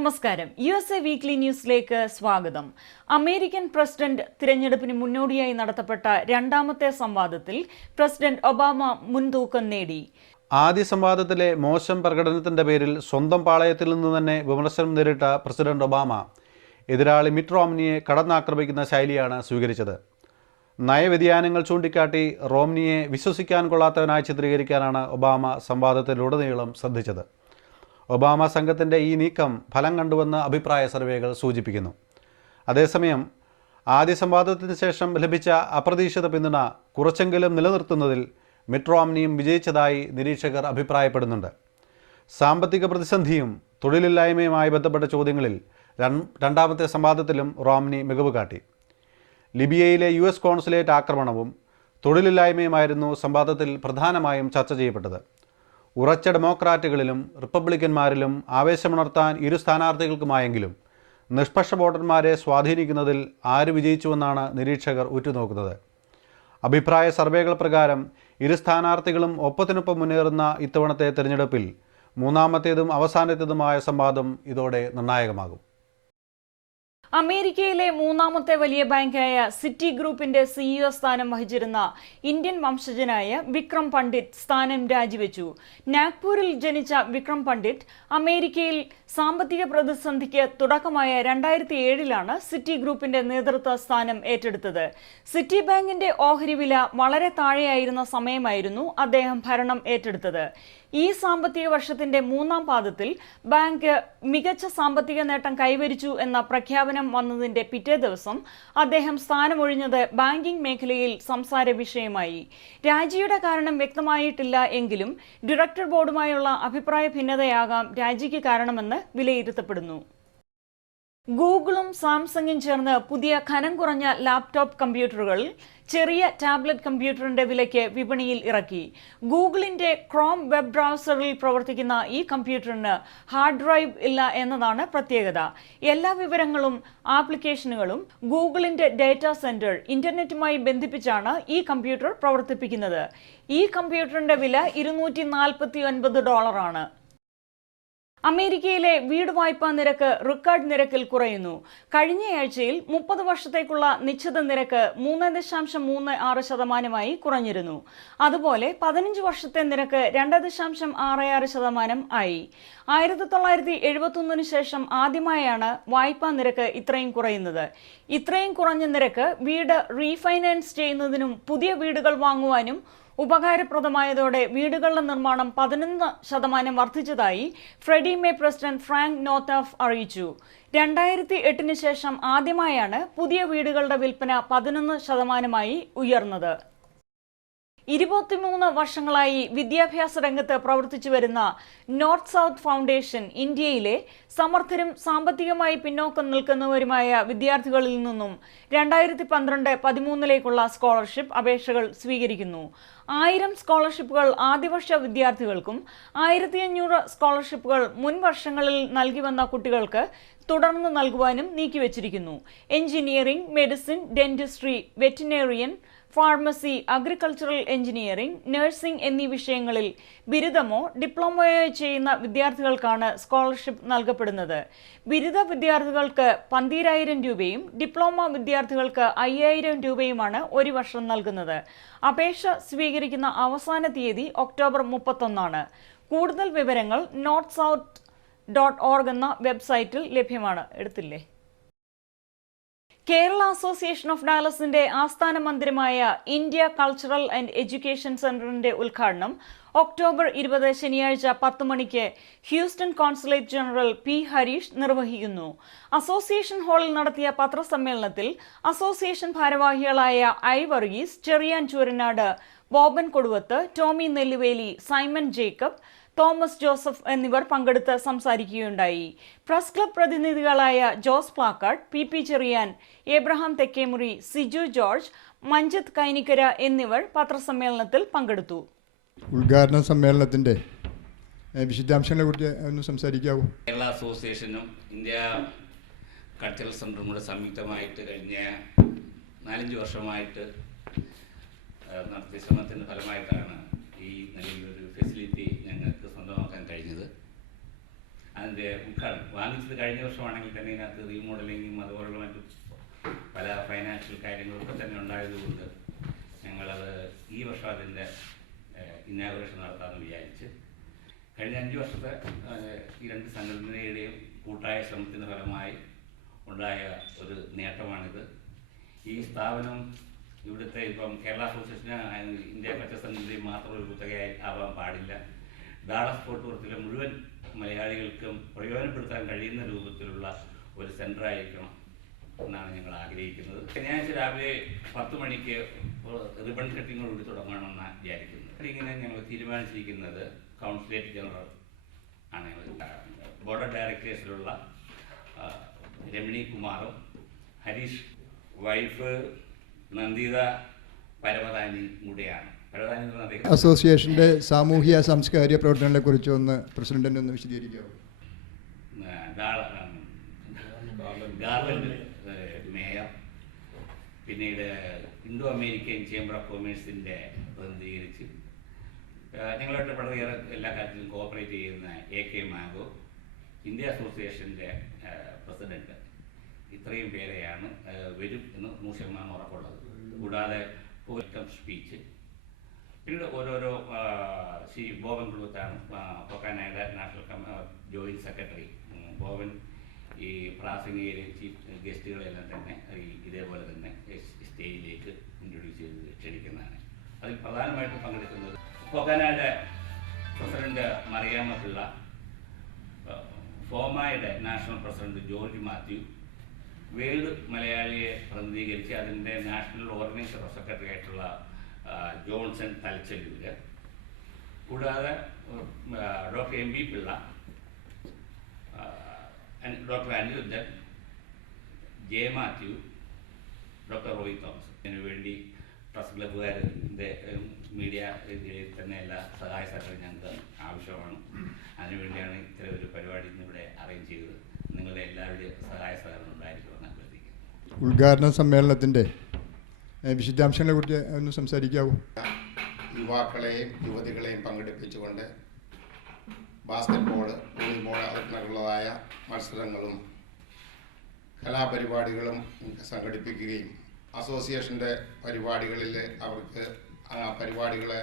നമസ്കാരം. USA weekly ന്യൂസിലേക്ക് സ്വാഗതം. അമേരിക്കൻ പ്രസിഡന്റ് തിരഞ്ഞെടുപ്പിന് മുന്നോടിയായി നടത്തപ്പെട്ട രണ്ടാമത്തെ സംവാദത്തിൽ പ്രസിഡന്റ് ഒബാമ മുൻതൂക്കം നേടി. ആദ്യ സംവാദത്തിലെ മോശം പ്രകടനത്തിന്റെ പേരിൽ സ്വന്തം പാളയത്തിൽ നിന്ന് തന്നെ വിമർശനം നേരിട്ട പ്രസിഡന്റ് ഒബാമ എതിരാളി മിറ്റ് റോംനിയെ കടന്നാക്രമിക്കുന്ന ശൈലിയാണ് സ്വീകരിച്ചത്. നയവ്യതിയാനങ്ങൾ ചൂണ്ടിക്കാട്ടി റോംനിയെ വിശ്വസിക്കാൻ കൊള്ളാത്തവനായി ചിത്രീകരിക്കാനാണ് ഒബാമ സംവാദത്തിലുടനീളം ശ്രദ്ധിച്ചത്. ഒബാമ സംഘത്തിൻ്റെ ഈ നീക്കം ഫലം കണ്ടുവെന്ന് അഭിപ്രായ സർവേകൾ സൂചിപ്പിക്കുന്നു. അതേസമയം ആദ്യ സംവാദത്തിന് ശേഷം ലഭിച്ച അപ്രതീക്ഷിത പിന്തുണ കുറച്ചെങ്കിലും നിലനിർത്തുന്നതിൽ മിറ്റ് റോംനിയും വിജയിച്ചതായി നിരീക്ഷകർ അഭിപ്രായപ്പെടുന്നുണ്ട്. സാമ്പത്തിക പ്രതിസന്ധിയും തൊഴിലില്ലായ്മയുമായി ബന്ധപ്പെട്ട ചോദ്യങ്ങളിൽ രണ്ടാമത്തെ സംവാദത്തിലും റോംനി മികവ് കാട്ടി. ലിബിയയിലെ US കോൺസുലേറ്റ് ആക്രമണവും തൊഴിലില്ലായ്മയുമായിരുന്നു സംവാദത്തിൽ പ്രധാനമായും ചർച്ച ചെയ്യപ്പെട്ടത്. ഉറച്ച ഡെമോക്രാറ്റുകളിലും റിപ്പബ്ലിക്കന്മാരിലും ആവേശമുണർത്താൻ ഇരു സ്ഥാനാർത്ഥികൾക്കുമായെങ്കിലും നിഷ്പക്ഷ വോട്ടർമാരെ സ്വാധീനിക്കുന്നതിൽ ആര് വിജയിച്ചുവെന്നാണ് നിരീക്ഷകർ ഉറ്റുനോക്കുന്നത്. അഭിപ്രായ സർവേകൾ പ്രകാരം ഇരു സ്ഥാനാർത്ഥികളും ഒപ്പത്തിനൊപ്പം മുന്നേറുന്ന ഇത്തവണത്തെ തിരഞ്ഞെടുപ്പിൽ മൂന്നാമത്തേതും അവസാനത്തേതുമായ സംവാദം ഇതോടെ നിർണായകമാകും. അമേരിക്കയിലെ മൂന്നാമത്തെ വലിയ ബാങ്കായ സിറ്റി ഗ്രൂപ്പിന്റെ CEO സ്ഥാനം വഹിച്ചിരുന്ന ഇന്ത്യൻ വംശജനായ വിക്രം പണ്ഡിറ്റ് സ്ഥാനം രാജിവെച്ചു. നാഗ്പൂരിൽ ജനിച്ച വിക്രം പണ്ഡിറ്റ് അമേരിക്കയിൽ സാമ്പത്തിക പ്രതിസന്ധിക്ക് തുടക്കമായ 2007 സിറ്റി ഗ്രൂപ്പിന്റെ നേതൃത്വ സ്ഥാനം ഏറ്റെടുത്തത്. സിറ്റി ബാങ്കിന്റെ ഓഹരി വില വളരെ താഴെയായിരുന്ന സമയമായിരുന്നു അദ്ദേഹം ഭരണം ഏറ്റെടുത്തത്. ഈ സാമ്പത്തിക വർഷത്തിന്റെ മൂന്നാം പാദത്തിൽ ബാങ്ക് മികച്ച സാമ്പത്തിക നേട്ടം കൈവരിച്ചു എന്ന പ്രഖ്യാപനം വന്നതിന്റെ പിറ്റേ ദിവസം അദ്ദേഹം സ്ഥാനമൊഴിഞ്ഞത് ബാങ്കിംഗ് മേഖലയിൽ സംസാര വിഷയമായി. രാജിയുടെ കാരണം വ്യക്തമായിട്ടില്ല എങ്കിലും ഡയറക്ടർ ബോർഡുമായുള്ള അഭിപ്രായ ഭിന്നതയാകാം രാജിക്ക് കാരണമെന്ന് വിലയിരുത്തപ്പെടുന്നു. ഗൂഗിളും സാംസങ്ങും ചേർന്ന് പുതിയ കനം കുറഞ്ഞ ലാപ്ടോപ്പ് കമ്പ്യൂട്ടറുകൾ ചെറിയ ടാബ്ലറ്റ് കമ്പ്യൂട്ടറിന്റെ വിലയ്ക്ക് വിപണിയിൽ ഇറക്കി. ഗൂഗിളിന്റെ ക്രോം വെബ് ബ്രൗസറിൽ പ്രവർത്തിക്കുന്ന ഈ കമ്പ്യൂട്ടറിന് ഹാർഡ് ഡ്രൈവ് ഇല്ല എന്നതാണ് പ്രത്യേകത. എല്ലാ വിവരങ്ങളും ആപ്ലിക്കേഷനുകളും ഗൂഗിളിന്റെ ഡേറ്റാ സെന്റർ ഇന്റർനെറ്റുമായി ബന്ധിപ്പിച്ചാണ് ഈ കമ്പ്യൂട്ടർ പ്രവർത്തിപ്പിക്കുന്നത്. ഈ കമ്പ്യൂട്ടറിന്റെ വില $249 ആണ്. അമേരിക്കയിലെ വീട് വായ്പാ നിരക്ക് റെക്കോർഡ് നിരക്കിൽ കുറയുന്നു. കഴിഞ്ഞയാഴ്ചയിൽ 30 വർഷത്തേക്കുള്ള നിശ്ചിത നിരക്ക് 3.36% കുറഞ്ഞിരുന്നു. അതുപോലെ 15 വർഷത്തെ നിരക്ക് 2.66% ആയി. 1971 ശേഷം ആദ്യമായാണ് വായ്പാ നിരക്ക് ഇത്രയും കുറയുന്നത്. ഇത്രയും കുറഞ്ഞ നിരക്ക് വീട് റീഫൈനാൻസ് ചെയ്യുന്നതിനും പുതിയ വീടുകൾ വാങ്ങുവാനും ഉപകാരപ്രദമായതോടെ വീടുകളുടെ നിർമ്മാണം 11% വർദ്ധിച്ചതായി ഫ്രെഡി മേ പ്രസിഡന്റ് ഫ്രാങ്ക് നോത്തഫ് അറിയിച്ചു. 2008 ശേഷം ആദ്യമായാണ് പുതിയ വീടുകളുടെ വിൽപ്പന 11% ഉയർന്നത്. 23 വർഷങ്ങളായി വിദ്യാഭ്യാസ രംഗത്ത് പ്രവർത്തിച്ചു വരുന്ന നോർത്ത് സൗത്ത് ഫൗണ്ടേഷൻ ഇന്ത്യയിലെ സമർത്ഥരും സാമ്പത്തികമായി പിന്നോക്കം നിൽക്കുന്നവരുമായ വിദ്യാർത്ഥികളിൽ നിന്നും 2012-13 സ്കോളർഷിപ്പ് അപേക്ഷകൾ സ്വീകരിക്കുന്നു. 1000 സ്കോളർഷിപ്പുകൾ ആദ്യവർഷ വിദ്യാർത്ഥികൾക്കും 1500 സ്കോളർഷിപ്പുകൾ മുൻ വർഷങ്ങളിൽ നൽകി വന്ന കുട്ടികൾക്ക് തുടർന്ന് നൽകുവാനും നീക്കിവച്ചിരിക്കുന്നു. Engineering, medicine, dentistry, veterinarian, pharmacy, agricultural engineering, nursing എന്നീ വിഷയങ്ങളിൽ ബിരുദമോ ഡിപ്ലോമയോ ചെയ്യുന്ന വിദ്യാർത്ഥികൾക്കാണ് സ്കോളർഷിപ്പ് നൽകപ്പെടുന്നത്. ബിരുദ വിദ്യാർത്ഥികൾക്ക് 12,000 രൂപയും ഡിപ്ലോമ വിദ്യാർത്ഥികൾക്ക് 5,000 രൂപയുമാണ് ഒരു വർഷം നൽകുന്നത്. അപേക്ഷ സ്വീകരിക്കുന്ന അവസാന തീയതി ഒക്ടോബർ 31. കൂടുതൽ വിവരങ്ങൾ northsouth.org എന്ന വെബ്സൈറ്റിൽ ലഭ്യമാണ്. എടുത്തില്ലേ? കേരള അസോസിയേഷൻ ഓഫ് ഡാലസിന്റെ ആസ്ഥാന മന്ദിരമായ ഇന്ത്യ കൾച്ചറൽ ആൻഡ് എഡ്യൂക്കേഷൻ സെന്ററിന്റെ ഉദ്ഘാടനം ഒക്ടോബർ 20 ശനിയാഴ്ച 10 മണിക്ക് Houston consulate general P. Harish നിർവഹിക്കുന്നു. അസോസിയേഷൻ ഹാളിൽ നടത്തിയ പത്രസമ്മേളനത്തിൽ അസോസിയേഷൻ ഭാരവാഹികളായ I. Varghese, Cherian Chooranad, Boban Koduvath, Tomy Nelluveli, Simon Jacob, Thomas Joseph എന്നിവർ പങ്കെടുത്ത് സംസാരിക്കുകയുണ്ടായി. പ്രസ് ക്ലബ് പ്രതിനിധികളായ Jose Plackard, PP Cherian, Abraham Thekkemuri, Siju George, Manjith Kainikkara എന്നിവർ പത്രസമ്മേളനത്തിൽ പങ്കെടുത്തു. ഉദ്ഘാടന സമ്മേളനത്തിന്റെ വിശദാംശങ്ങളെ കുറിച്ച് ഒന്ന് സംസാരിക്കാവൂ? കേരള അസോസിയേഷനും ഇന്ത്യ കൾച്ചറൽ സെന്ററും കൂടെ സംയുക്തമായിട്ട് കഴിഞ്ഞ 4-5 വർഷമായിട്ട് നടത്തിയ ശ്രമത്തിൻ്റെ ഫലമായിട്ടാണ് ഈ നിലവിലൊരു ഫെസിലിറ്റി ഞങ്ങൾക്ക് സ്വന്തമാക്കാൻ കഴിഞ്ഞത്. അതിൻ്റെ ഉദ്ഘാടനം വാങ്ങിച്ചത് കഴിഞ്ഞ വർഷമാണെങ്കിൽ തന്നെ ഇതിനകത്ത് റീമോഡലിങ്ങും അതുപോലുള്ള മറ്റു പല ഫൈനാൻഷ്യൽ കാര്യങ്ങളൊക്കെ തന്നെ ഉണ്ടായതുകൊണ്ട് ഞങ്ങളത് ഈ വർഷം അതിൻ്റെ ഇനാഗുറേഷൻ നടത്താമെന്ന് വിചാരിച്ച് കഴിഞ്ഞ 5 വർഷത്തെ ഈ 2 സംഘടനയുടെയും കൂട്ടായ ശ്രമത്തിൻ്റെ ഫലമായി ഉണ്ടായ ഒരു നേട്ടമാണിത്. ഈ സ്ഥാപനം ഇവിടുത്തെ ഇപ്പം കേരള അസോസിയേഷന് ഇന്ത്യ കച്ചവട മാത്രം ഒരു കുത്തകയായി ആവാൻ പാടില്ല. ഡാളസ് ഫോർട്ട് വർത്തിലെ മുഴുവൻ മലയാളികൾക്കും പ്രയോജനപ്പെടുത്താൻ കഴിയുന്ന രൂപത്തിലുള്ള ഒരു സെൻ്ററായിരിക്കണം എന്നാണ് ഞങ്ങൾ ആഗ്രഹിക്കുന്നത്. ശനിയാഴ്ച രാവിലെ 10 മണിക്ക് റിബൺ കട്ടിങ്ങോടുകൂടി തുടങ്ങണമെന്ന് വിചാരിക്കുന്നത്. ഇങ്ങനെ ഞങ്ങൾ തീരുമാനിച്ചിരിക്കുന്നത് കൗൺസിലേറ്റ് ജനറൽ ആണ്. ബോർഡ് ഓഫ് ഡയറക്ടേഴ്സിലുള്ള രമണി കുമാറും ഹരീഷ്, വൈഫ് നന്ദിത പരമദാനി കൂടെയാണ്. അസോസിയേഷൻ്റെ സാമൂഹ്യ സാംസ്കാരിക പ്രവർത്തനങ്ങളെക്കുറിച്ച് ഒന്ന് പ്രസിഡന്റിനെ ഒന്ന് വിശദീകരിക്കാമോ? ഗാർലൻഡ് മേയർ, പിന്നീട് ഇൻഡോ അമേരിക്കൻ ചേംബർ ഓഫ് കൊമേഴ്സിൻ്റെ പ്രതിനിധീകരിച്ച് ഞങ്ങളായിട്ട് വളരെയേറെ എല്ലാ കാര്യത്തിലും കോഓപ്പറേറ്റ് ചെയ്യുന്ന AK മാംഗോ, ഇന്ത്യ അസോസിയേഷൻ്റെ പ്രസിഡന്റ്, ഇത്രയും പേരെയാണ് വരും എന്ന് 100% ഉറപ്പുള്ളത്. കൂടാതെ വെൽക്കം സ്പീച്ച്, പിന്നീട് ഓരോരോ ശ്രീ ബോബൻ കുളുത്താണ് പൊക്കാനയുടെ നാഷണൽ ജോയിൻറ്റ് സെക്രട്ടറി. ബോബൻ ഈ പ്രാസംഗികരെ ചീഫ് ഗസ്റ്റുകളെല്ലാം തന്നെ ഇതേപോലെ തന്നെ സ്റ്റേജിലേക്ക് ഇൻട്രൊഡ്യൂസ് ചെയ്ത് ക്ഷണിക്കുന്നതാണ്. അതിൽ പ്രധാനമായിട്ടും പങ്കെടുക്കുന്നത് പൊക്കാനയുടെ പ്രസിഡന്റ് മറിയാമ്മ പിള്ള, ഫോമയുടെ national president George Mathew, world മലയാളിയെ പ്രതിനിധീകരിച്ച് അതിൻ്റെ നാഷണൽ ഓർഗനൈസർ സെക്രട്ടറി ആയിട്ടുള്ള ജോൺസൺ തലച്ചല്ലൂര്, കൂടാതെ doctor MB Pillai, doctor Anirudhan, J Mathew, doctor Roy Thomas. ഇതിനു വേണ്ടി പ്രസ് ക്ലബ്ബുകാരുടെ മീഡിയ തന്നെ എല്ലാ സഹായ സഹകരണം ഞങ്ങൾക്ക് ആവശ്യമാണ്. അതിനുവേണ്ടിയാണ് ഇത്തരം ഒരു പരിപാടി ഇന്നിവിടെ അറേഞ്ച് ചെയ്തത്. നിങ്ങളുടെ എല്ലാവരുടെയും സഹായ സഹകരണം ഉണ്ടായിരിക്കുമെന്ന് അഭ്യർത്ഥിക്കുന്നു. ഉദ്ഘാടന സമ്മേളനത്തിൻ്റെ വിശദാംശങ്ങളെക്കുറിച്ച് ഒന്ന് സംസാരിക്കാവൂ? യുവാക്കളെയും യുവതികളെയും പങ്കെടുപ്പിച്ചുകൊണ്ട് ബാസ്കറ്റ്ബോൾ, വോളിബോൾ അടക്കമുള്ളതായ മത്സരങ്ങളും കലാപരിപാടികളും സംഘടിപ്പിക്കുകയും അസോസിയേഷൻ്റെ പരിപാടികളിൽ അവർക്ക് ആ പരിപാടികളെ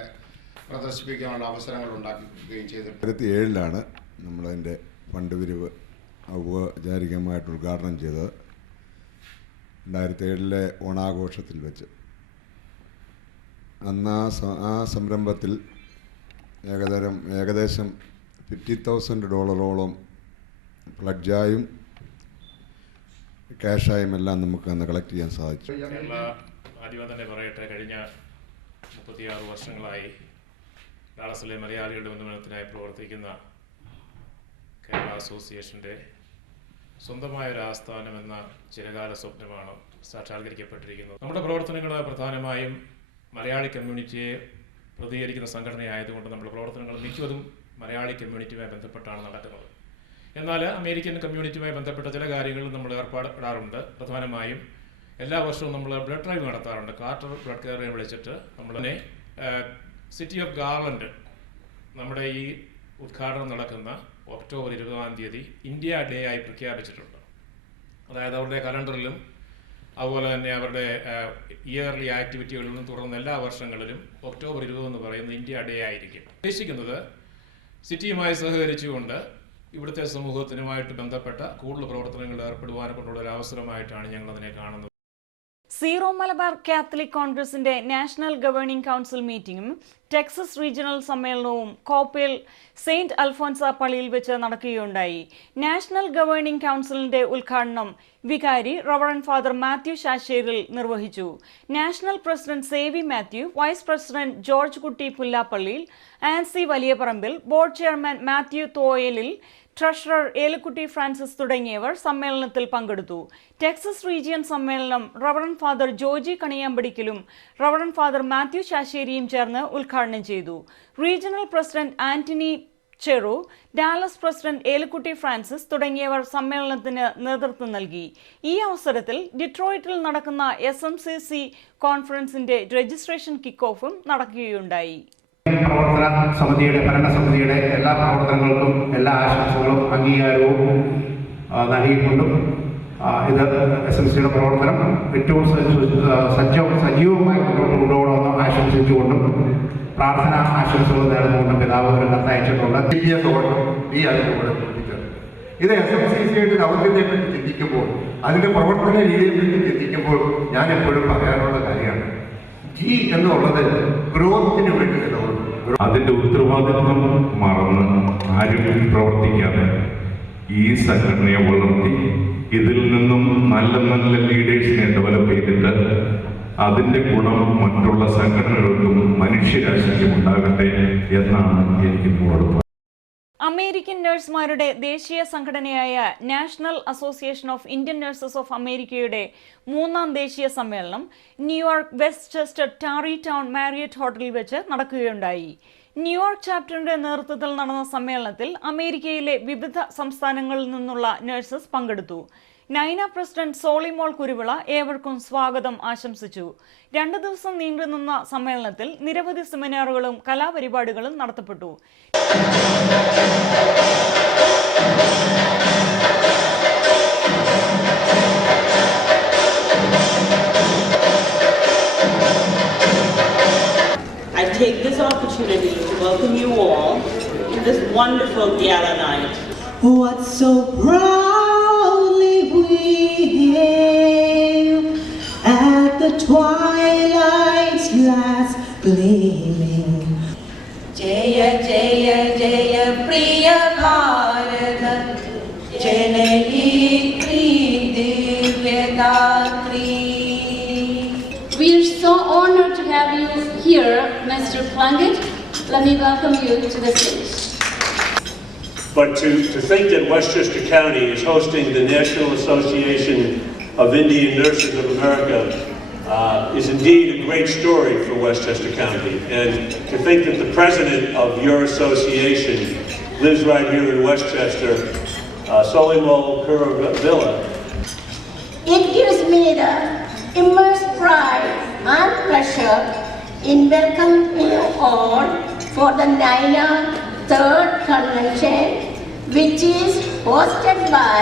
പ്രദർശിപ്പിക്കാനുള്ള അവസരങ്ങൾ ഉണ്ടാക്കുകയും ചെയ്തിട്ടുണ്ട്. 2007 നമ്മളതിൻ്റെ ഫണ്ട് പിരിവ് ഔപചാരികമായിട്ട് ഉദ്ഘാടനം ചെയ്തത്. 2007 ഓണാഘോഷത്തിൽ വെച്ച് അന്ന് ആ സംരംഭത്തിൽ ഏകദേശം $50,000 പ്ലഡ്ജായും ക്യാഷായും എല്ലാം നമുക്ക് അന്ന് കളക്ട് ചെയ്യാൻ സാധിച്ചു. കേരള ആദ്യം തന്നെ പറയട്ടെ, കഴിഞ്ഞ 36 വർഷങ്ങളായി ഡാളസിലെ മലയാളികളുടെ ഉന്നമനത്തിനായി പ്രവർത്തിക്കുന്ന കേരള അസോസിയേഷൻ്റെ സ്വന്തമായൊരു ആസ്ഥാനം എന്ന ചിരകാല സ്വപ്നമാണ് സാക്ഷാത്കരിക്കപ്പെട്ടിരിക്കുന്നത്. നമ്മുടെ പ്രവർത്തനങ്ങൾ പ്രധാനമായും മലയാളി കമ്മ്യൂണിറ്റിയെ പ്രതികരിക്കുന്ന സംഘടനയായതുകൊണ്ട് നമ്മുടെ പ്രവർത്തനങ്ങൾ മിക്കതും മലയാളി കമ്മ്യൂണിറ്റിയുമായി ബന്ധപ്പെട്ടാണ് നടക്കുന്നത്. എന്നാൽ അമേരിക്കൻ കമ്മ്യൂണിറ്റിയുമായി ബന്ധപ്പെട്ട ചില കാര്യങ്ങളിൽ നമ്മൾ ഏർപ്പെടാറുണ്ട്. പ്രധാനമായും എല്ലാ വർഷവും നമ്മൾ ബ്ലഡ് ഡ്രൈവ് നടത്താറുണ്ട്. കാർട്ടർ ബ്ലഡ് കെയറിനെ വിളിച്ചിട്ട് നമ്മൾ തന്നെ സിറ്റി ഓഫ് ഗാർലൻഡ് നമ്മുടെ ഈ ഉദ്ഘാടനം നടക്കുന്ന ഒക്ടോബർ 20 ഇന്ത്യ ഡേ ആയി പ്രഖ്യാപിച്ചിട്ടുണ്ട്. അതായത് അവരുടെ കലണ്ടറിലും അതുപോലെ തന്നെ അവരുടെ ഇയർലി ആക്ടിവിറ്റികളിലും തുടർന്ന് എല്ലാ വർഷങ്ങളിലും ഒക്ടോബർ 20 എന്ന് പറയുന്നത് ഇന്ത്യ ഡേ ആയിരിക്കും. ഉദ്ദേശിക്കുന്നത് സിറ്റിയുമായി സഹകരിച്ചുകൊണ്ട് ഇവിടുത്തെ സമൂഹത്തിനുമായിട്ട് ബന്ധപ്പെട്ട കൂടുതൽ പ്രവർത്തനങ്ങളിൽ ഏർപ്പെടുവാൻ കൊണ്ടുള്ള ഒരു അവസരമായിട്ടാണ് ഞങ്ങൾ അതിനെ കാണുന്നത്. സീറോ മലബാർ കാത്തലിക് കോൺഗ്രസിന്റെ നാഷണൽ ഗവേണിംഗ് കൗൺസിൽ മീറ്റിംഗും ടെക്സസ് റീജിയണൽ സമ്മേളനവും കോപ്പയിൽ സെയിന്റ് അൽഫോൻസ പള്ളിയിൽ വെച്ച് നടക്കുകയുണ്ടായി. നാഷണൽ ഗവേണിംഗ് കൗൺസിലിന്റെ ഉദ്ഘാടനം വികാരി റവറൻഡ് ഫാദർ മാത്യു ശാശേരിൽ നിർവഹിച്ചു. National president Sevi Mathew, vice president George Kutty Pullappalliyil, Ancy Valiyaparambil, board chairman Mathew Thoyalil, treasurer Elakutty Francis തുടങ്ങിയവർ സമ്മേളനത്തിൽ പങ്കെടുത്തു. ടെക്സസ് റീജിയൻ സമ്മേളനം റവറൻഡ് ഫാദർ ജോജി കണിയാമ്പടിക്കലും റവറൻഡ് ഫാദർ മാത്യു ശാശേരിയും ചേർന്ന് ഉദ്ഘാടനം ചെയ്തു. റീജിയണൽ പ്രസിഡന്റ് ആന്റണി ചെറു, ഡാലസ് പ്രസിഡന്റ് ഏലക്കുട്ടി ഫ്രാൻസിസ് തുടങ്ങിയവർ സമ്മേളനത്തിന് നേതൃത്വം നൽകി. ഈ അവസരത്തിൽ ഡിട്രോയിറ്റിൽ നടക്കുന്ന SMCC കോൺഫറൻസിന്റെ രജിസ്ട്രേഷൻ കിക്ക് ഓഫും നടക്കുകയുണ്ടായി. പ്രവർത്തന സമിതിയുടെ ഭരണസമിതിയുടെ എല്ലാ പ്രവർത്തനങ്ങൾക്കും എല്ലാ ആശംസകളും അംഗീകാരവും നൽകിക്കൊണ്ടും ഇത് SMCയുടെ പ്രവർത്തനം ഏറ്റവും സജീവമായി മുന്നോട്ട് കൊണ്ടുപോകണമെന്ന് ആശംസിച്ചുകൊണ്ടും പ്രാർത്ഥന ആശംസകൾ നേർന്നുകൊണ്ടും പിതാവ് ഒരു കത്തയച്ചിട്ടുണ്ട്. ഇത് SMCCയുടെ ദൗത്യത്തെപ്പറ്റി ചിന്തിക്കുമ്പോൾ അതിൻ്റെ പ്രവർത്തന രീതിയെപ്പറ്റി ചിന്തിക്കുമ്പോൾ ഞാൻ എപ്പോഴും പറയാനുള്ള കാര്യമാണ് G എന്നുള്ളത് ഗ്രോത്തിന് വേണ്ടി നിലകൊള്ളും. അതിൻ്റെ ഉത്തരവാദിത്വം മറന്ന് ആരും പ്രവർത്തിക്കാതെ ഈ സംഘടനയെ വളർത്തി ഇതിൽ നിന്നും നല്ല നല്ല ലീഡേഴ്സിനെ ഡെവലപ്പ് ചെയ്തിട്ട് അതിൻ്റെ ഗുണം മറ്റുള്ള സംഘടനകൾക്കും മനുഷ്യരാശിക്കും ഉണ്ടാകട്ടെ എന്നാണ് എനിക്ക് ഉറപ്പ്. അമേരിക്കൻ നഴ്സുമാരുടെ ദേശീയ സംഘടനയായ national association of Indian nurses of അമേരിക്കയുടെ 3ാം ദേശീയ സമ്മേളനം ന്യൂയോർക്ക് വെസ്റ്റ്ചെസ്റ്റർ ടാറി ടൗൺ മാരിയറ്റ് ഹോട്ടലിൽ വെച്ച് നടക്കുകയുണ്ടായി. ന്യൂയോർക്ക് ചാപ്റ്ററിന്റെ നേതൃത്വത്തിൽ നടന്ന സമ്മേളനത്തിൽ അമേരിക്കയിലെ വിവിധ സംസ്ഥാനങ്ങളിൽ നിന്നുള്ള നഴ്സസ് പങ്കെടുത്തു. നൈന പ്രസിഡന്റ് സോളിമോൾ കുരുവിള ഏവർക്കും സ്വാഗതം ആശംസിച്ചു. 2 ദിവസം നീണ്ടുനിന്ന സമ്മേളനത്തിൽ നിരവധി സെമിനാറുകളും കലാപരിപാടികളും നടത്തപ്പെട്ടു. I take this opportunity to welcome you all to this wonderful gala night. What so proudly we hail at the twilight's last gleaming. Jaya Jaya Jaya Priya Bharata Janayatri Divyadatri. We are so honored to have you here, Mr. Plunkett. Let me welcome you to the stage. But to think that Westchester County is hosting the National Association of Indian Nurses of America is indeed a great story for Westchester County. And to think that the president of your association lives right here in Westchester, Solimol Kuravilla. It gives me the immense pride and pleasure in welcoming you all for the NINA 3rd Convention, which is hosted by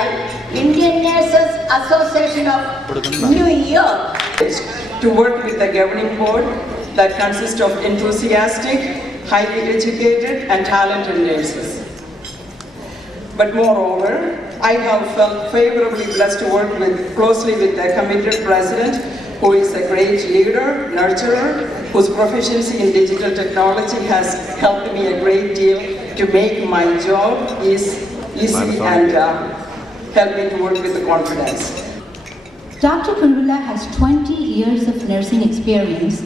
Indian Nurses Association of New York. To work with the governing board that consists of enthusiastic, highly educated and talented nurses. But moreover, I have felt favorably blessed to work closely with a committed president who is a great leader, nurturer, whose proficiency in digital technology has helped me a great deal to make my job easy and help me to work with confidence. Dr. Kurvilla has 20 years of nursing experience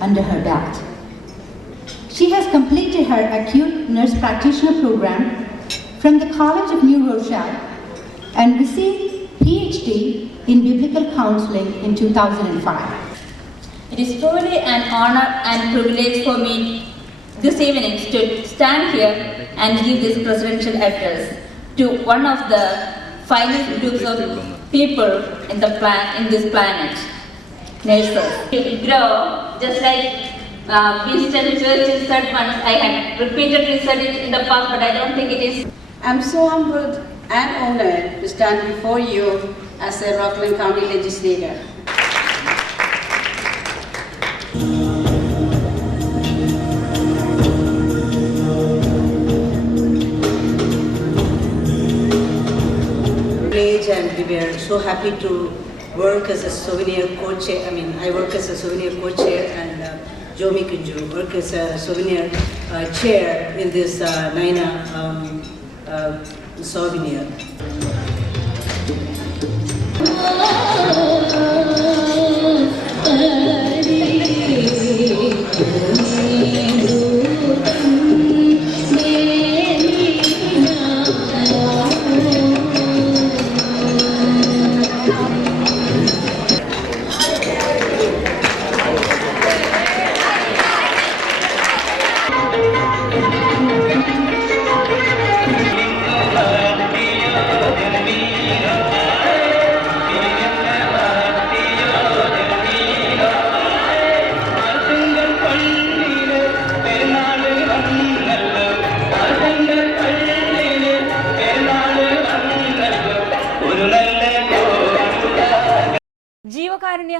under her belt. She has completed her acute nurse practitioner program from the College of New Rochelle and received PhD in Biblical Counseling in 2005. It is truly an honor and privilege for me this evening to stand here and give this presidential address to one of the finest groups of people in this planet, nurses. To grow, just like Winston Churchill said once, I had repeatedly said it in the past, but I don't think it is. I'm so humbled and honored to stand before you as a Rockland County legislator. And we were so happy to work as a souvenir co-chair. I work as a souvenir co-chair and Jomi Kunju work as a souvenir chair in this NINA souvenir.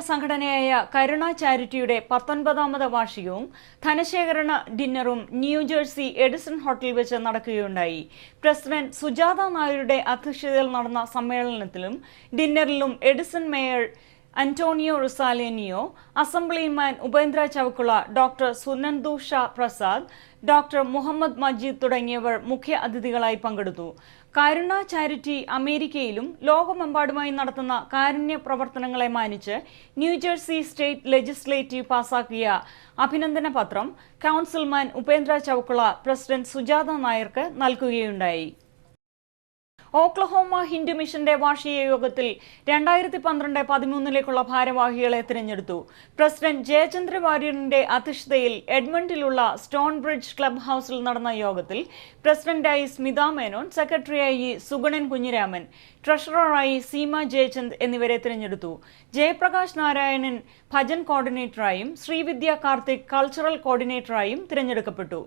സംഘടനയായ കരുണ ചാരിറ്റിയുടെ 19ാമത് വാർഷികവും ധനശേഖരണ ഡിന്നറും New Jersey Edison ഹോട്ടലിൽ വെച്ച് നടക്കുകയുണ്ടായി. President Sujatha നായരുടെ അധ്യക്ഷതയിൽ നടന്ന സമ്മേളനത്തിലും ഡിന്നറിലും Edison mayor Antonio Ricigliano, assemblyman Upendra Chivukula, doctor Sunandu Shah Prasad, doctor Muhammad Majeed തുടങ്ങിയവർ മുഖ്യ അതിഥികളായി പങ്കെടുത്തു. കരുണ ചാരിറ്റി അമേരിക്കയിലും ലോകമെമ്പാടുമായി നടത്തുന്ന കാരുണ്യ പ്രവർത്തനങ്ങളെ മാനിച്ച് ന്യൂജേഴ്സി സ്റ്റേറ്റ് ലെജിസ്ലേറ്റീവ് പാസാക്കിയ അഭിനന്ദന പത്രം കൗൺസിൽമാൻ ഉപേന്ദ്ര ചവക്കുള പ്രസിഡന്റ് സുജാത നായർക്ക് നൽകുകയുണ്ടായി. ഓക്ലഹോമ ഹിന്ദു മിഷന്റെ വാർഷിക യോഗത്തിൽ 2012-13 ഭാരവാഹികളെ തിരഞ്ഞെടുത്തു. പ്രസിഡന്റ് ജയചന്ദ്ര വാര്യറിന്റെ അധ്യക്ഷതയിൽ എഡ്മണ്ടിലുള്ള സ്റ്റോൺ ബ്രിഡ്ജ് ക്ലബ് ഹൌസിൽ നടന്ന യോഗത്തിൽ പ്രസിഡന്റായി സ്മിത മേനോൻ, സെക്രട്ടറിയായി സുഗണൻ കുഞ്ഞിരാമൻ, ട്രഷററായി സീമ ജയചന്ദ് എന്നിവരെ തിരഞ്ഞെടുത്തു. ജയപ്രകാശ് നാരായണൻ ഭജൻ കോർഡിനേറ്ററായും ശ്രീവിദ്യ കാർത്തിക് കൾച്ചറൽ കോർഡിനേറ്ററായും തിരഞ്ഞെടുക്കപ്പെട്ടു.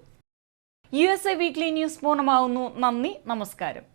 USA വീക്ക്ലി ന്യൂസ് പൂർണ്ണമാവുന്നു. നന്ദി, നമസ്കാരം.